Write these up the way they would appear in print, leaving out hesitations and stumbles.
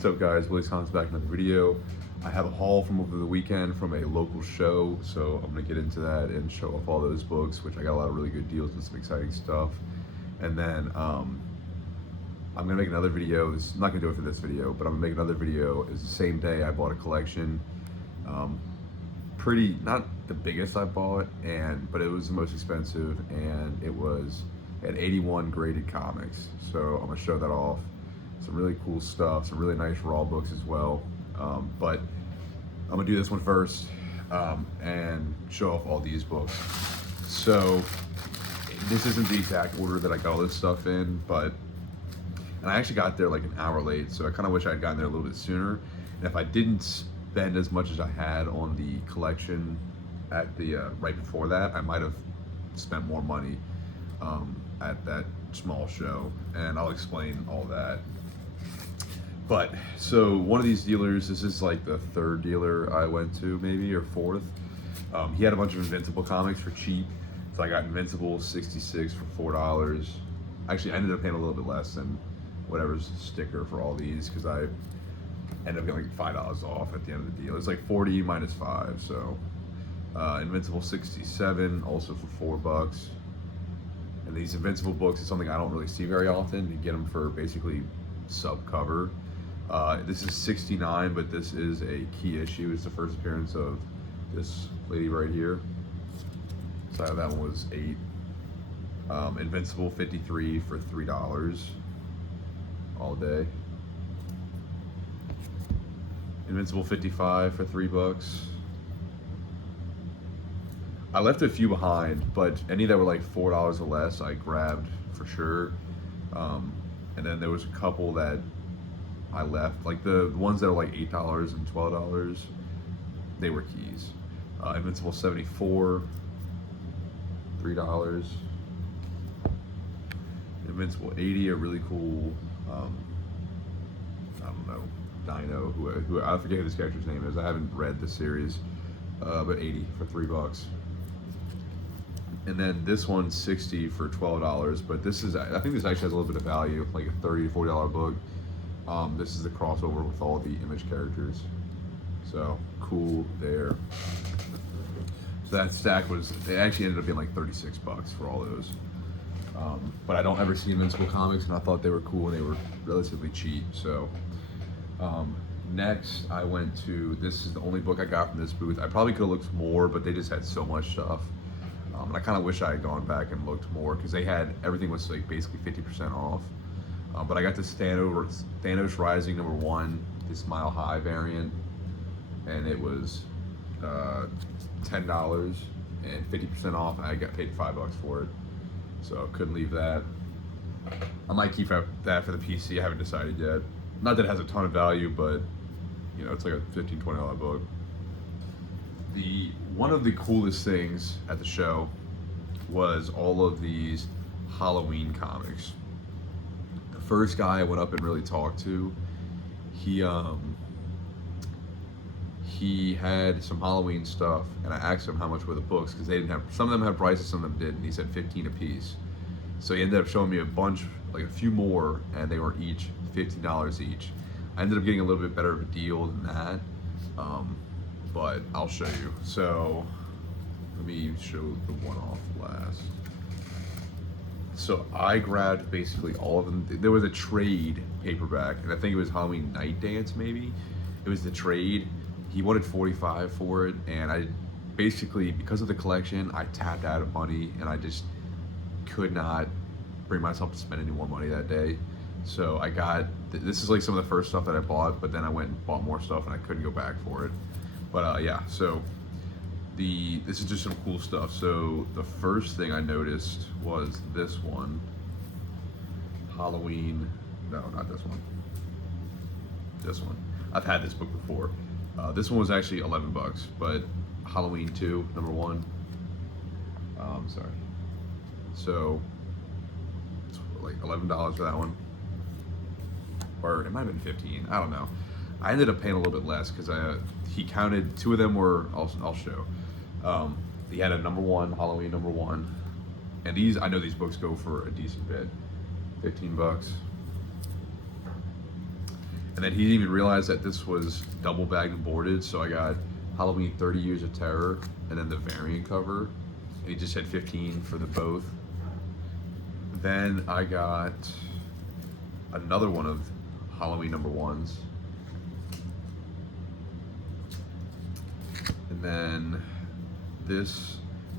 What's up guys, Willie Thomas back in another video. I have a haul from over the weekend from a local show, so I'm gonna get into that and show off all those books, which I got a lot of really good deals and some exciting stuff. And then I'm gonna make another video. I'm not gonna do it for this video, but I'm gonna make another video. It's the same day I bought a collection. Pretty, not the biggest I bought, but it was the most expensive, and it was at 81 graded comics. So I'm gonna show that off. Some really cool stuff, some really nice raw books as well. But I'm gonna do this one first and show off all these books. So this isn't the exact order that I got all this stuff in, and I actually got there like an hour late, so I kind of wish I had gotten there a little bit sooner. And if I didn't spend as much as I had on the collection at the right before that, I might have spent more money at that small show, and I'll explain all that. But so one of these dealers, this is like the third dealer I went to, maybe, or fourth. He had a bunch of Invincible comics for cheap, so I got Invincible 66 for $4. Actually, I ended up paying a little bit less than whatever's sticker for all these, because I ended up getting like $5 off at the end of the deal. It's like 40 minus 5, so Invincible 67 also for $4. And these Invincible books is something I don't really see very often. You get them for basically sub cover. This is 69, but this is a key issue. It's the first appearance of this lady right here. So that one was 8. Invincible 53 for $3 all day. Invincible 55 for $3. I left a few behind, but any that were like $4 or less, I grabbed for sure. And then there was a couple that I left, like the ones that are like $8 and $12, they were keys. Invincible 74, $3. Invincible 80, a really cool, I don't know, Dino, who I forget who this character's name is. I haven't read the series, but 80 for $3. And then this one's 60 for $12, but this is, I think this actually has a little bit of value, like a $30 to $40 book. This is the crossover with all the Image characters. So cool there. So that stack was, they actually ended up being like $36 for all those. But I don't ever see Invincible comics, and I thought they were cool and they were relatively cheap. So next I went to, this is the only book I got from this booth. I probably could have looked more, but they just had so much stuff. And I kind of wish I had gone back and looked more, because they had, everything was like basically 50% off. But I got this Thanos Rising #1, this Mile High variant, and it was $10 and 50% off. I got paid $5 for it, so couldn't leave that. I might keep that for the PC. I haven't decided yet. Not that it has a ton of value, but you know, it's like a $15, $20 book. One of the coolest things at the show was all of these Halloween comics. The first guy I went up and really talked to, he had some Halloween stuff, and I asked him how much were the books, because they didn't have, some of them had prices, some of them didn't. He said 15 a piece. So he ended up showing me a bunch, like a few more, and they were each $15 each. I ended up getting a little bit better of a deal than that. But I'll show you. So let me show the one off last. So I grabbed basically all of them. There was a trade paperback, and I think it was Halloween Night Dance, maybe. It was the trade. He wanted $45 for it, and I basically, because of the collection, I tapped out of money, and I just could not bring myself to spend any more money that day. So I got, this is like some of the first stuff that I bought, but then I went and bought more stuff, and I couldn't go back for it. But yeah, so this is just some cool stuff. So the first thing I noticed was this one, Halloween, no, not this one. This one. I've had this book before. This one was actually $11, but Halloween 2, #1. Sorry. So it's like $11 for that one. Or it might have been 15, I don't know. I ended up paying a little bit less, because he counted, 2 of them were, I'll show. He had a #1, Halloween #1. And these, I know these books go for a decent bit. $15. And then he didn't even realize that this was double bagged and boarded, so I got Halloween 30 Years of Terror and then the variant cover. And he just had 15 for the both. Then I got another one of Halloween #1s. And then this,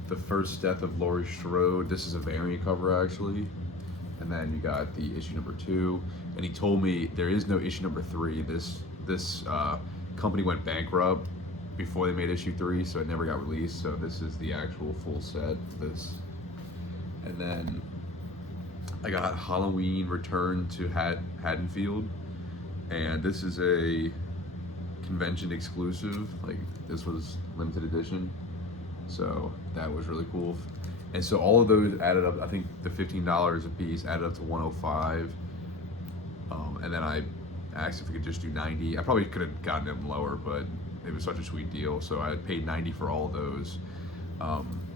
The First Death of Laurie Strode. This is a variant cover actually. And then you got the issue #2. And he told me there is no issue #3. This company went bankrupt before they made issue 3, so it never got released. So this is the actual full set. This, and then I got Halloween Return to Haddonfield, and this is a convention exclusive. Like, this was limited edition, so that was really cool. And so all of those added up. I think the $15 a piece added up to $105. And then I asked if we could just do 90. I probably could have gotten them lower, but it was such a sweet deal. So I paid 90 for all of those,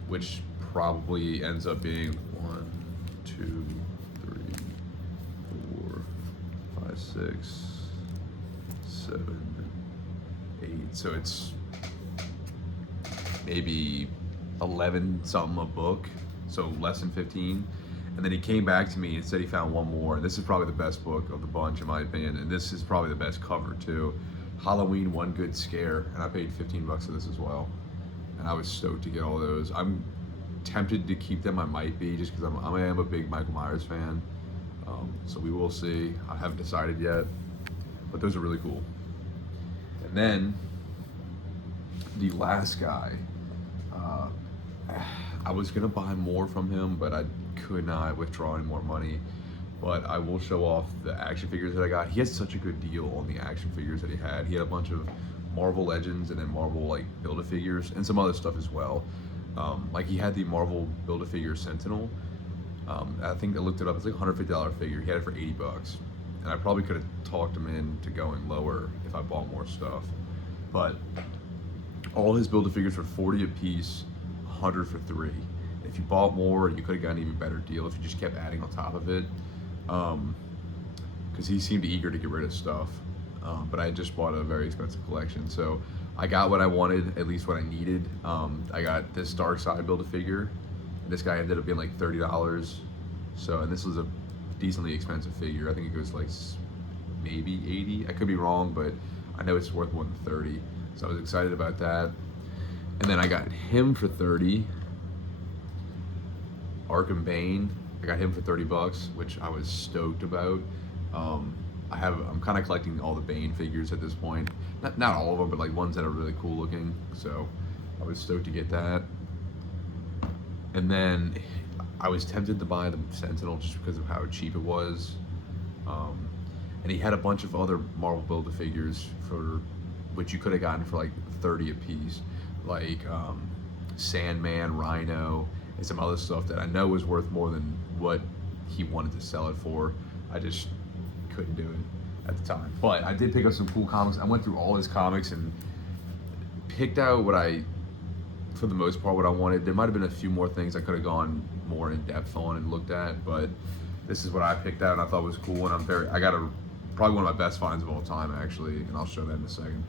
which probably ends up being 1, 2, 3, 4, 5, 6, 7, 8. So it's maybe 11 something a book, so less than 15. And then he came back to me and said he found one more. And this is probably the best book of the bunch, in my opinion. And this is probably the best cover too. Halloween One Good Scare, and I paid $15 for this as well. And I was stoked to get all those. I'm tempted to keep them. I might be, just because I am a big Michael Myers fan. So we will see. I haven't decided yet, but those are really cool. And then the last guy, I was gonna buy more from him, but I could not withdraw any more money. But I will show off the action figures that I got. He has such a good deal on the action figures that he had. He had a bunch of Marvel Legends and then Marvel like Build-A-Figures and some other stuff as well. Like he had the Marvel Build-A-Figure Sentinel. I think I looked it up. It's like a $150 figure. He had it for $80, and I probably could have talked him into going lower if I bought more stuff. But all his Build-A-Figures were 40 a piece, 100 for 3. If you bought more, you could have gotten an even better deal if you just kept adding on top of it. Because he seemed eager to get rid of stuff. But I just bought a very expensive collection, so I got what I wanted, at least what I needed. I got this Darkseid Build-A-Figure. This guy ended up being like $30. So, and this was a decently expensive figure. I think it goes like maybe 80. I could be wrong, but I know it's worth more than 30. So I was excited about that. And then I got him for 30. Arkham Bane. I got him for $30, which I was stoked about. I'm kind of collecting all the Bane figures at this point. Not all of them, but like ones that are really cool looking. So I was stoked to get that. And then I was tempted to buy the Sentinel just because of how cheap it was. And he had a bunch of other Marvel Build-A-Figures for which you could have gotten for like 30 a piece, like Sandman, Rhino, and some other stuff that I know was worth more than what he wanted to sell it for. I just couldn't do it at the time. But I did pick up some cool comics. I went through all his comics and picked out for the most part, what I wanted. There might have been a few more things I could have gone more in depth on and looked at, but this is what I picked out and I thought was cool. And I got probably one of my best finds of all time, actually, and I'll show that in a second.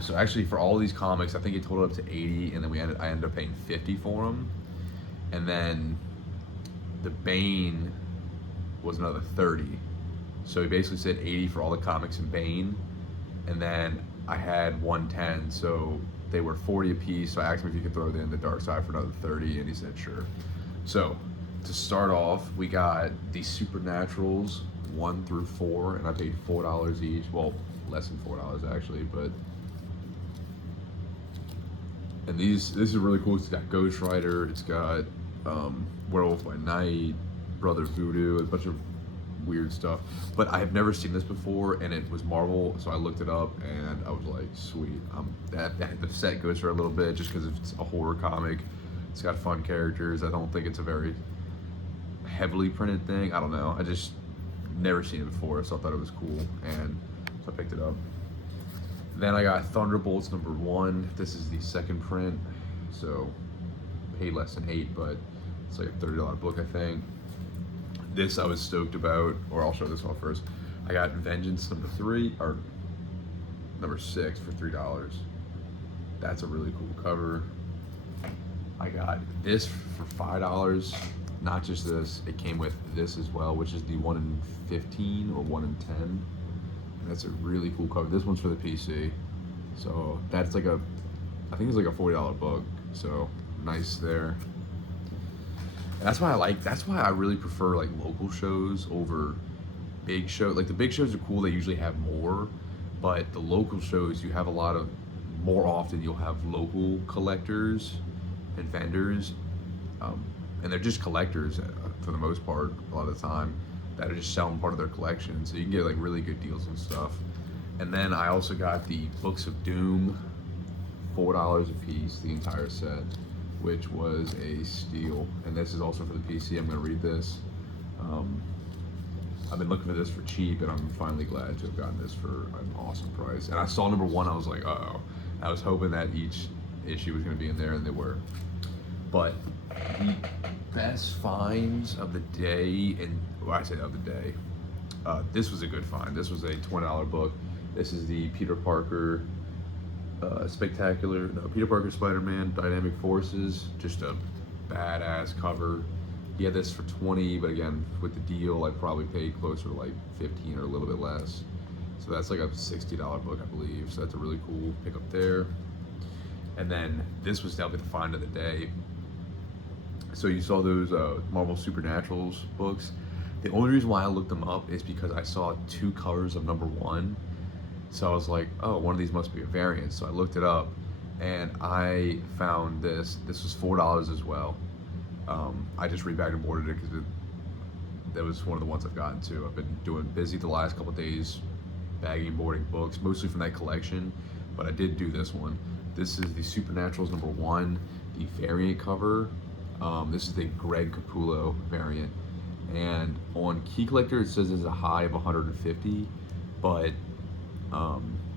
So actually, for all these comics, I think it totaled up to 80, and then I ended up paying 50 for them. And then the Bane was another 30. So he basically said 80 for all the comics in Bane, and then I had 110, so they were 40 a piece. So I asked him if he could throw in the Darkseid for another 30, and he said sure. So to start off, we got the Supernaturals 1 through 4, and I paid $4 each. Well, less than $4 actually, but. And this is really cool. It's got Ghost Rider, it's got Werewolf by Night, Brother Voodoo, a bunch of weird stuff. But I have never seen this before, and it was Marvel, so I looked it up, and I was like, sweet. The set goes for a little bit just because it's a horror comic. It's got fun characters. I don't think it's a very heavily printed thing. I don't know. I just never seen it before, so I thought it was cool, and so I picked it up. Then I got Thunderbolts #1. This is the second print, so paid less than $8, but it's like a $30 book, I think. This I was stoked about, or I'll show this one first. I got Vengeance number 6 for $3. That's a really cool cover. I got this for $5. Not just this, it came with this as well, which is the 1 in 15 or 1 in 10. And that's a really cool cover. This one's for the PC. So that's like I think it's like a $40 book. So nice there. And that's why I really prefer like local shows over big shows. Like the big shows are cool, they usually have more, but the local shows you have more often you'll have local collectors and vendors, and they're just collectors for the most part a lot of the time that are just selling part of their collection, so you can get like really good deals and stuff. And then I also got the Books of Doom, $4 a piece, the entire set, which was a steal. And this is also for the PC. I'm gonna read this. I've been looking for this for cheap, and I'm finally glad to have gotten this for an awesome price. And I saw number 1, I was like, uh-oh. I was hoping that each issue was gonna be in there, and they were. But the best finds of the day, and well, I say of the day, this was a good find. This was a $20 book. This is the Peter Parker Peter Parker Spider-Man Dynamic Forces. Just a badass cover. He had this for 20, but again, with the deal, I probably paid closer to like 15 or a little bit less. So that's like a $60 book, I believe. So that's a really cool pickup there. And then this was definitely the find of the day. So you saw those Marvel Supernaturals books. The only reason why I looked them up is because I saw 2 covers of number 1. So I was like, oh, one of these must be a variant. So I looked it up, and I found this. This was $4 as well. I just rebagged and boarded it because that was one of the ones I've gotten to. I've been busy the last couple of days, bagging and boarding books, mostly from that collection, but I did do this one. This is the Supernaturals number 1, the variant cover. This is the Greg Capullo variant, and on Key Collector it says there's a high of 150, but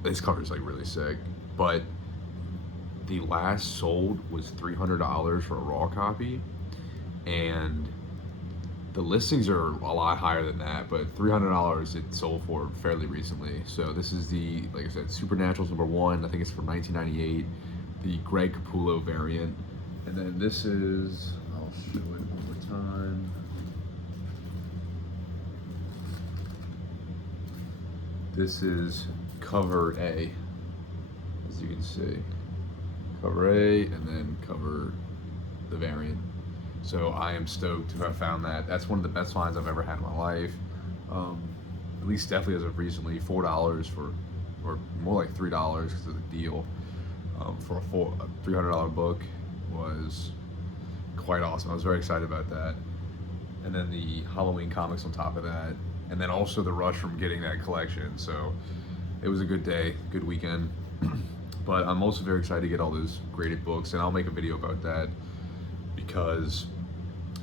this cover is like really sick. But the last sold was $300 for a raw copy, and the listings are a lot higher than that, but $300 it sold for fairly recently. So this is the, like I said, Supernaturals number 1. I think it's from 1998, the Greg Capullo variant. And then this is, I'll show it one more time. This is cover A, as you can see. Cover A, and then cover the variant. So I am stoked to have found that. That's one of the best finds I've ever had in my life. At least definitely as of recently, $4 or more like $3 because of the deal, for a $300 book was quite awesome. I was very excited about that. And then the Halloween comics on top of that. And then also the rush from getting that collection. So it was a good day, good weekend. But I'm also very excited to get all those graded books, and I'll make a video about that because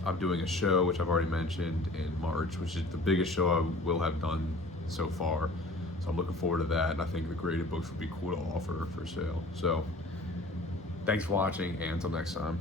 I'm doing a show, which I've already mentioned, in March, which is the biggest show I will have done so far. So I'm looking forward to that, and I think the graded books would be cool to offer for sale. So thanks for watching, and until next time.